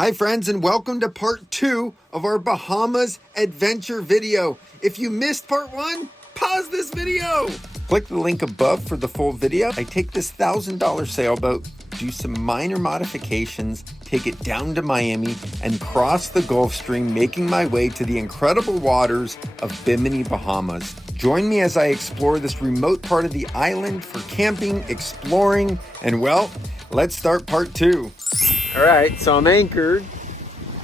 Hi friends, and welcome to part 2 of our Bahamas adventure video. If you missed part 1, pause this video. Click the link above for the full video. I take this $1,000 sailboat, do some minor modifications, take it down to Miami, and cross the Gulf Stream, making my way to the incredible waters of Bimini, Bahamas. Join me as I explore this remote part of the island for camping, exploring, and well, let's start part 2. All right, so I'm anchored.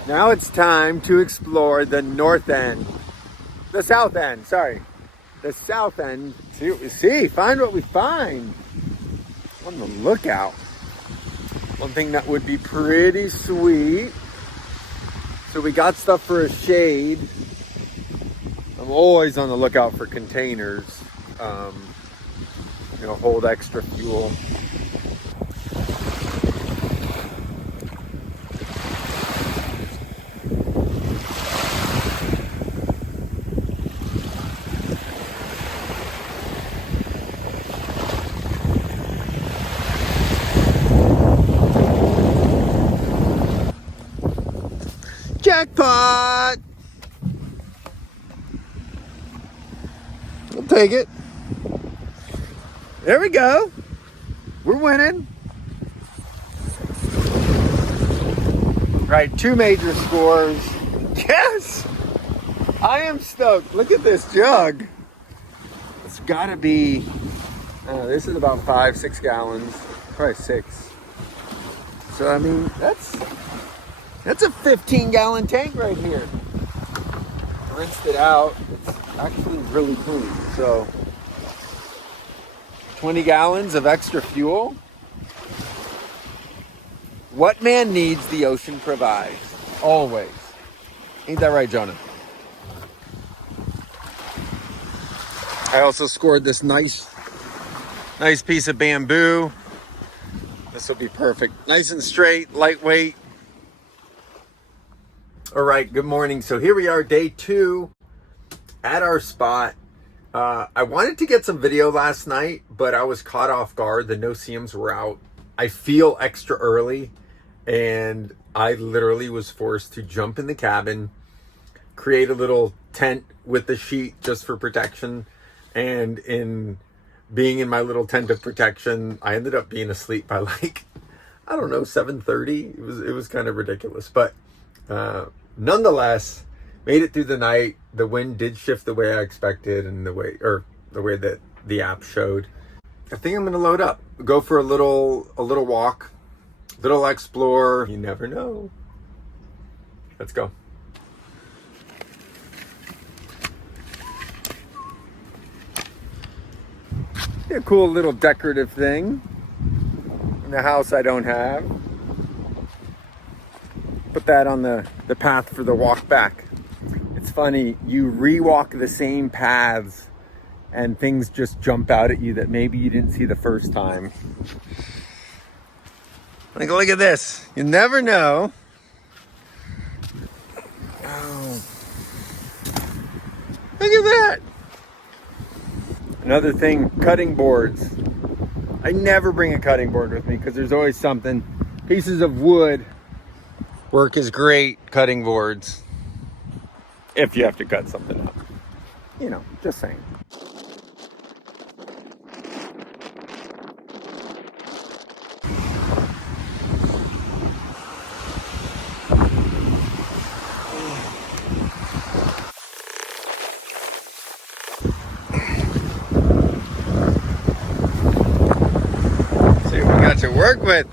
Now it's time to explore the north end. The south end, sorry. The south end. See what we see, find what we find. On the lookout. One thing that would be pretty sweet. So we got stuff for a shade. I'm always on the lookout for containers. Hold extra fuel. Jackpot! We'll take it. There we go. We're winning. Right, 2 major scores. Yes! I am stoked. Look at this jug. It's gotta be, this is about 5-6 gallons. Probably 6. So, I mean, that's a 15-gallon tank right here. Rinsed it out. It's actually really clean. So 20 gallons of extra fuel. What man needs, the ocean provides. Always. Ain't that right, Jonah? I also scored this nice piece of bamboo. This will be perfect. Nice and straight, lightweight. All right, good morning. So here we are, day 2 at our spot. I wanted to get some video last night, but I was caught off guard. The no-see-ums were out. I feel extra early, and I literally was forced to jump in the cabin, create a little tent with the sheet just for protection. And in being in my little tent of protection, I ended up being asleep by 7:30. It was kind of ridiculous, but nonetheless, made it through the night. The wind did shift the way I expected and the way that the app showed. I think I'm gonna load up, go for a little walk, little explore. You never know. Let's go. A cool little decorative thing in the house I don't have. Put that on the path for the walk back. It's funny, you re-walk the same paths and things just jump out at you that maybe you didn't see the first time. Like, look at this. You never know. Oh. Look at that. Another thing, cutting boards. I never bring a cutting board with me because there's always something. Pieces of wood. Work is great, cutting boards. If you have to cut something up. Just saying. See what we got to work with.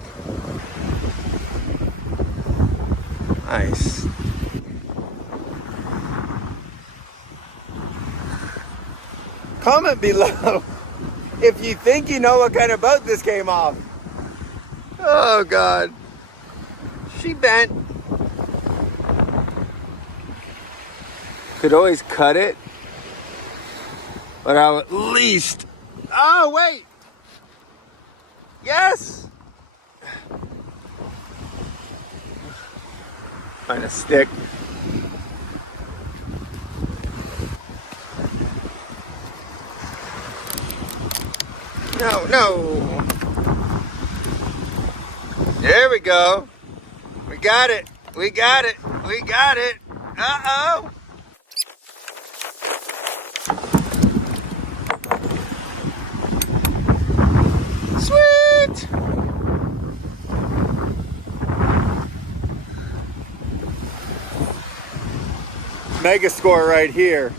Nice. Comment below if you think you know what kind of boat this came off. Oh God. She bent. Could always cut it, but I'll at least, oh wait. Yes. Find a stick. No. There we go. We got it. We got it. We got it. Uh-oh. Sweet. Mega score right here.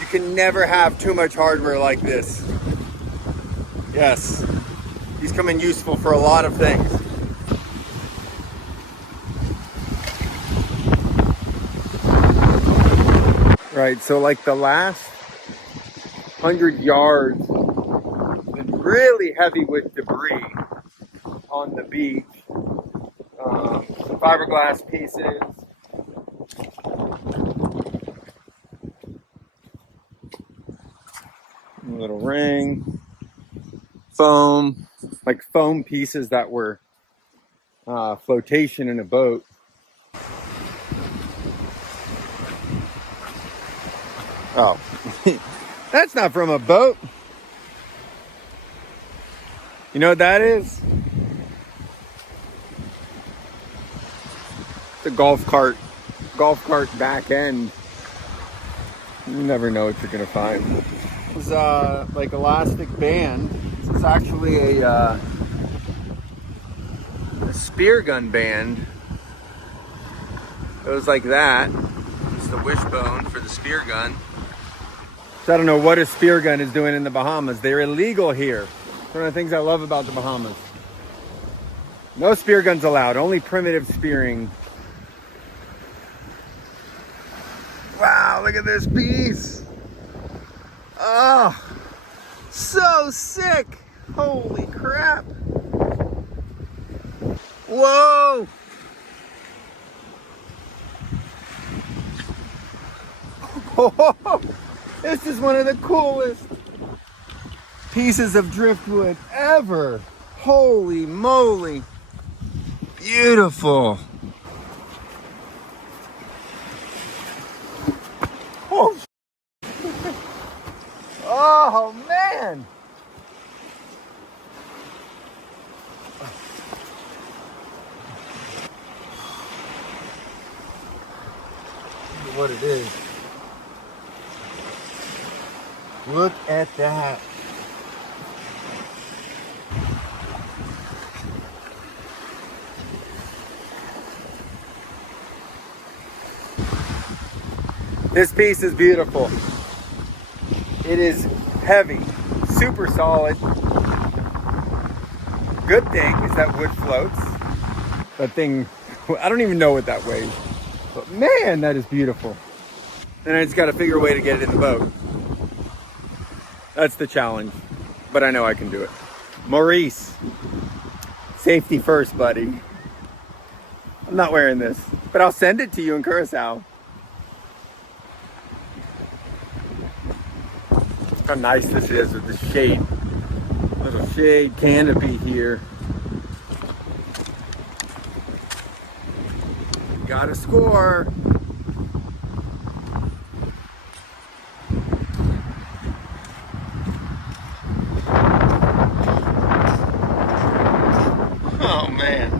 You can never have too much hardware like this. Yes. These come in useful for a lot of things. Right, so like the last 100 yards been really heavy with debris on the beach. Some fiberglass pieces. A little ring. Foam. Like foam pieces that were flotation in a boat. Oh, that's not from a boat. You know what that is? It's a golf cart back end. You never know what you're gonna find. This is like elastic band. This is actually a spear gun band. It was like that. It's the wishbone for the spear gun. So I don't know what a spear gun is doing in the Bahamas. They're illegal here. It's one of the things I love about the Bahamas. No spear guns allowed, only primitive spearing. Wow, look at this piece. Oh, so sick. Holy crap. Whoa. Oh, this is one of the coolest pieces of driftwood ever. Holy moly. Beautiful. Oh, oh man. What it is. Look at that. This piece is beautiful. It is heavy, super solid. Good thing is that wood floats. That thing, I don't even know what that weighs. But man, that is beautiful. And I just got to figure a way to get it in the boat. That's the challenge, but I know I can do it. Maurice, safety first, buddy. I'm not wearing this, but I'll send it to you in Curacao. How nice this is with the shade. Little shade canopy here. Got a score. Oh man.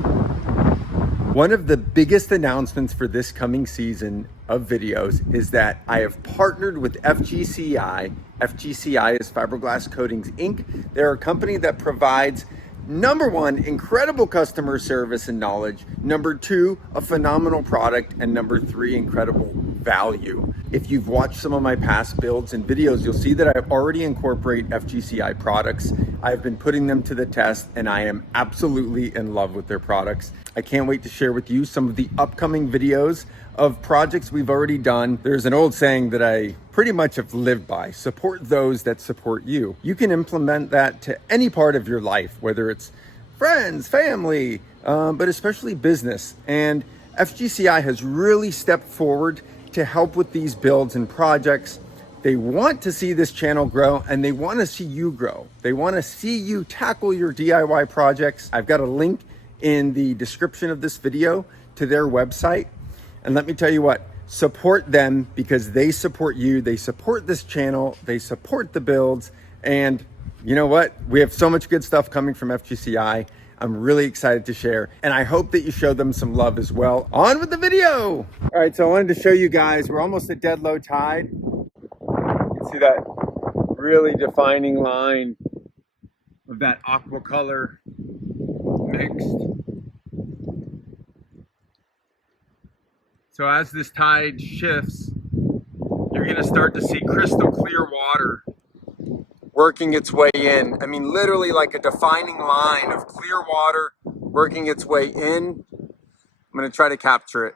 One of the biggest announcements for this coming season of videos is that I have partnered with FGCI. FGCI is Fiberglass Coatings Inc. They're a company that provides number one, incredible customer service and knowledge. Number two, a phenomenal product. And number three, incredible value. If you've watched some of my past builds and videos, you'll see that I already incorporate FGCI products. I've been putting them to the test and I am absolutely in love with their products. I can't wait to share with you some of the upcoming videos of projects we've already done. There's an old saying that I pretty much have lived by: support those that support you. You can implement that to any part of your life, whether it's friends, family, but especially business. And FGCI has really stepped forward to help with these builds and projects. They want to see this channel grow and they want to see you grow. They want to see you tackle your DIY projects. I've got a link in the description of this video to their website. And let me tell you what, support them because they support you. They support this channel. They support the builds. And you know what? We have so much good stuff coming from FGCI. I'm really excited to share, and I hope that you show them some love as well. On with the video. All right, so I wanted to show you guys, we're almost at dead low tide. You can see that really defining line of that aqua color mixed. So as this tide shifts, you're gonna start to see crystal clear water working its way in. I mean, literally like a defining line of clear water working its way in. I'm gonna try to capture it.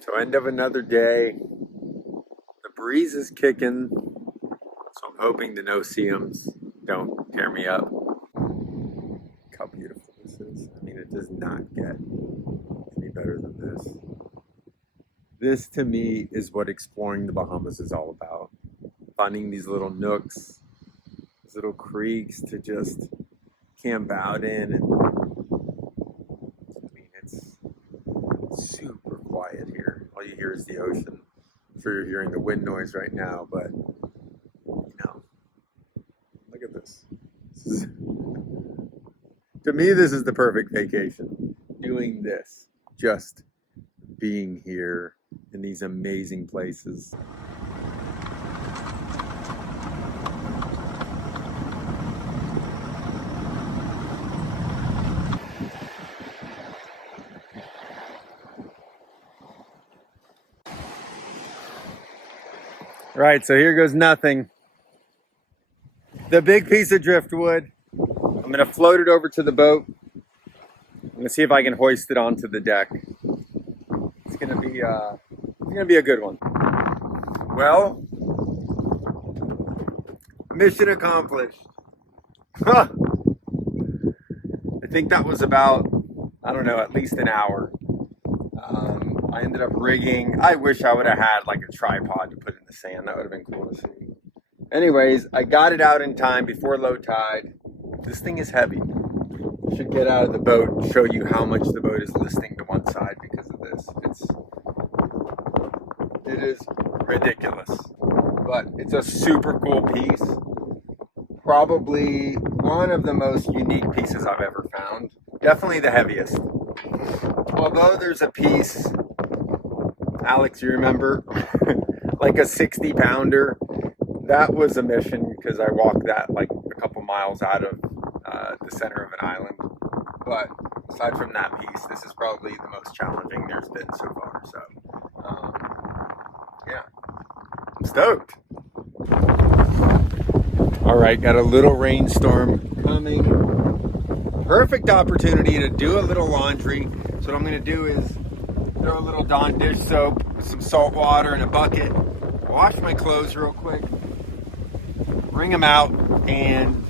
So end of another day. The breeze is kicking, so I'm hoping the no-see-ums don't tear me up. Look how beautiful this is. I mean, it does not get any better than this. This to me is what exploring the Bahamas is all about. Finding these little nooks, these little creeks to just camp out in, and I mean, it's super quiet here. All you hear is the ocean. I'm sure you're hearing the wind noise right now, but you know, look at this. To me, this is the perfect vacation. Doing this, just being here in these amazing places. Right, so here goes nothing. The big piece of driftwood. I'm gonna float it over to the boat. I'm gonna see if I can hoist it onto the deck. It's gonna be a good one. Well, mission accomplished. Huh. I think that was about, I don't know, at least an hour. I ended up rigging. I wish I would have had like a tripod to put in the sand. That would have been cool to see. Anyways, I got it out in time before low tide. This thing is heavy. I should get out of the boat and show you how much the boat is listing to one side because of this. It is ridiculous, but it's a super cool piece. Probably one of the most unique pieces I've ever found. Definitely the heaviest. Although there's a piece, Alex, you remember, like a 60-pounder. That was a mission because I walked that like a couple miles out of the center of an island. But aside from that piece, this is probably the most challenging there's been so far. So, yeah, I'm stoked. All right, got a little rainstorm coming. Perfect opportunity to do a little laundry. So what I'm gonna do is throw a little Dawn dish soap, some salt water in a bucket, wash my clothes real quick, wring them out, and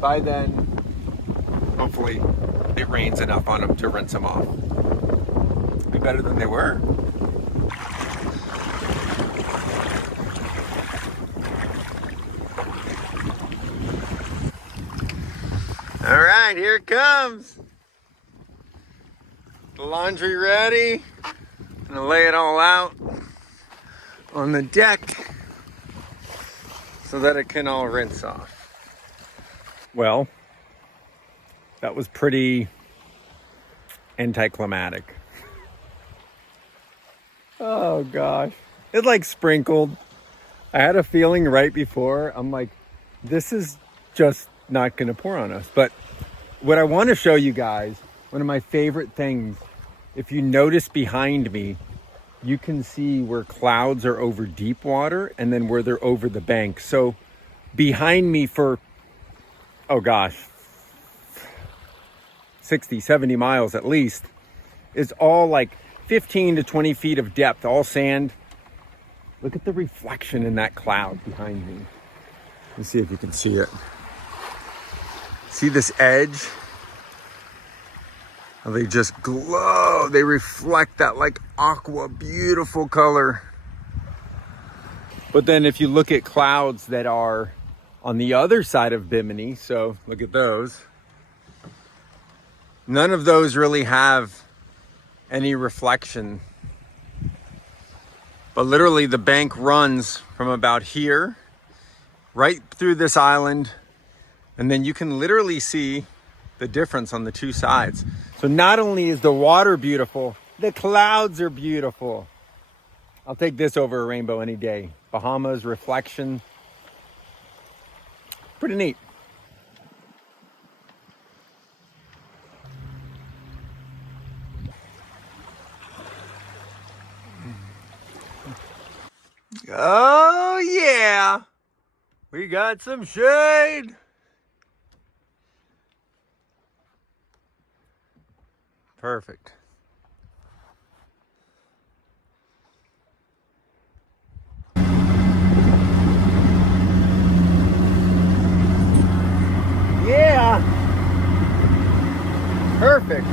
by then, hopefully it rains enough on them to rinse them off. Be better than they were. All right, here it comes. The laundry ready. I'm gonna lay it all out on the deck so that it can all rinse off. Well, that was pretty anticlimactic. Oh gosh. It like sprinkled. I had a feeling right before, I'm like, this is just not gonna pour on us. But what I want to show you guys, one of my favorite things, if you notice behind me, you can see where clouds are over deep water and then where they're over the bank. So behind me for, oh gosh, 60, 70 miles at least, is all like 15 to 20 feet of depth, all sand. Look at the reflection in that cloud behind me. Let's see if you can see it. See this edge? How they just glow. They reflect that like aqua, beautiful color. But then if you look at clouds that are on the other side of Bimini, so look at those. None of those really have any reflection. But literally the bank runs from about here, right through this island. And then you can literally see the difference on the two sides. So not only is the water beautiful, the clouds are beautiful. I'll take this over a rainbow any day. Bahamas reflection. Pretty neat. Oh yeah, we got some shade. Perfect. Yeah, perfect.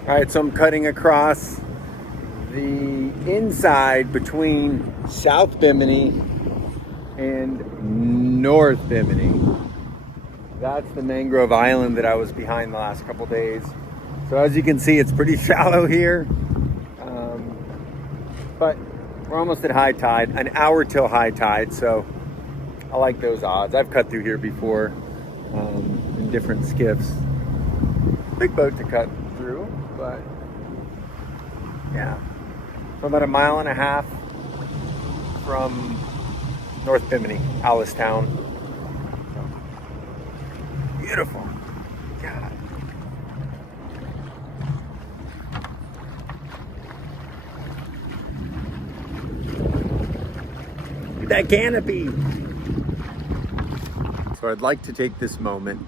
All right, so I'm cutting across the inside between South Bimini and North Bimini. That's the mangrove island that I was behind the last couple days. So as you can see, it's pretty shallow here. But we're almost at high tide, an hour till high tide. So I like those odds. I've cut through here before in different skiffs. Big boat to cut through, but yeah. We're about 1.5 miles from North Bimini, Alice Town. Beautiful. God. That canopy. So I'd like to take this moment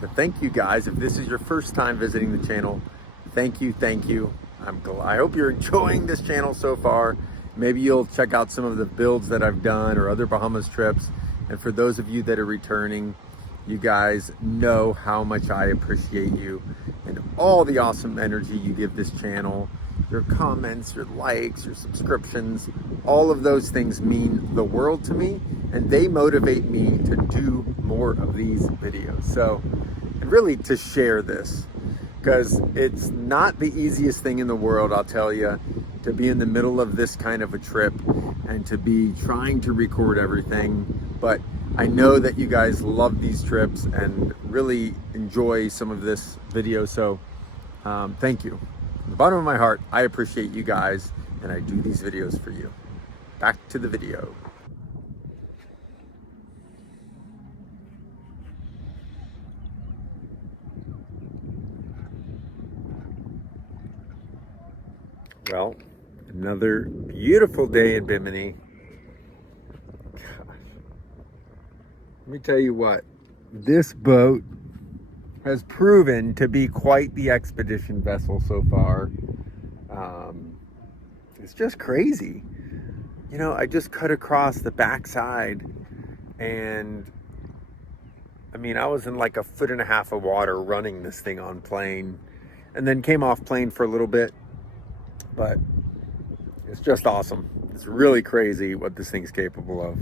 to thank you guys. If this is your first time visiting the channel, thank you. I hope you're enjoying this channel so far. Maybe you'll check out some of the builds that I've done or other Bahamas trips. And for those of you that are returning, you guys know how much I appreciate you and all the awesome energy you give this channel. Your comments, your likes, your subscriptions, all of those things mean the world to me, and they motivate me to do more of these videos. So, and really to share this, because it's not the easiest thing in the world, I'll tell you, to be in the middle of this kind of a trip and to be trying to record everything. But I know that you guys love these trips and really enjoy some of this video. So thank you. From the bottom of my heart, I appreciate you guys, and I do these videos for you. Back to the video. Well, another beautiful day in Bimini. Gosh. Let me tell you what, this boat has proven to be quite the expedition vessel so far. It's just crazy. You know, I just cut across the backside, and I mean, I was in like 1.5 feet of water running this thing on plane, and then came off plane for a little bit. But it's just awesome. It's really crazy what this thing's capable of.